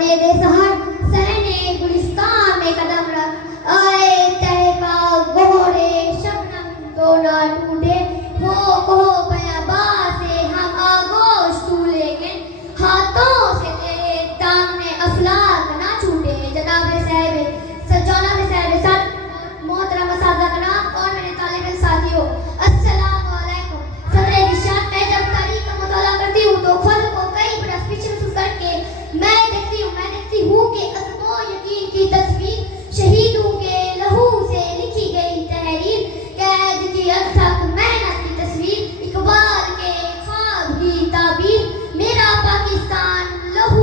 आने दे सहर सहने गुलिस्तान में कदम रख आए तहका गोरे शबनम तो ना टूटे हो कहो बयाबा से हम आगोश तू लेकिन हाथों से तेरे दामने अफलाक ना छूटे। जनाब साहब मोहतरम असातिज़ा कराम और मेरे तालिब साथियों, अस्सलाम वालेकुम। सदर निशान मैं जब तारीख का मुताला करती हूँ तो खुद को कई बरस पीछे महसूस करके मैं देखती हूँ कि अज़्म व यकीन की तस्वीर, शहीदों के लहू से लिखी गई तहरीर, कैद की अथक मेहनत की तस्वीर, इकबाल के ख्वाब की ताबीर। मेरा पाकिस्तान लहू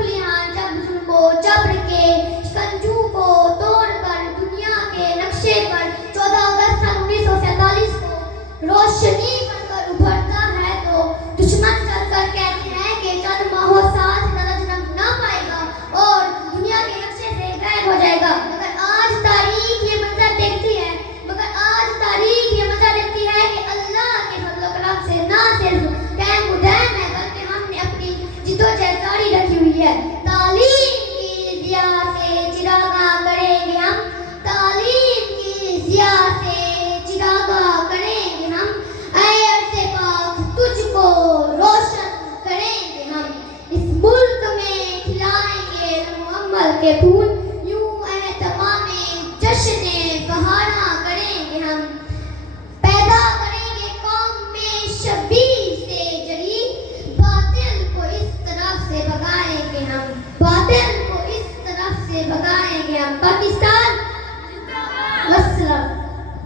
लिहान जब जुल्म व जबर के शिकंजों को तोड़कर दुनिया के नक्शे पर 14 अगस्त सन 1947 को रोशनी बनकर उभरता है तो दुश्मन चलकर कहते हैं कि चंद माहों साथ नजर जन्म ना पाएगा और दुनिया के नक्शे से गायब हो जाएगा। मगर आज तारीख ये मंजर देखती है कि अल्लाह के फज़ल व करम से ना सिर्फ कायम मुदायम है बल्कि हमने अपनी जिद्दोजहद जारी रखी हुई है। तालीम की ज़िया से चिरागा करेंगे हम, तालीम की ज़िया से चिरागा करेंगे हम, ऐ अर्ज़े पाक तुझको रोशन करेंगे हम। इस मुल्क में खिलाएंगे मुअम्मल के फूल।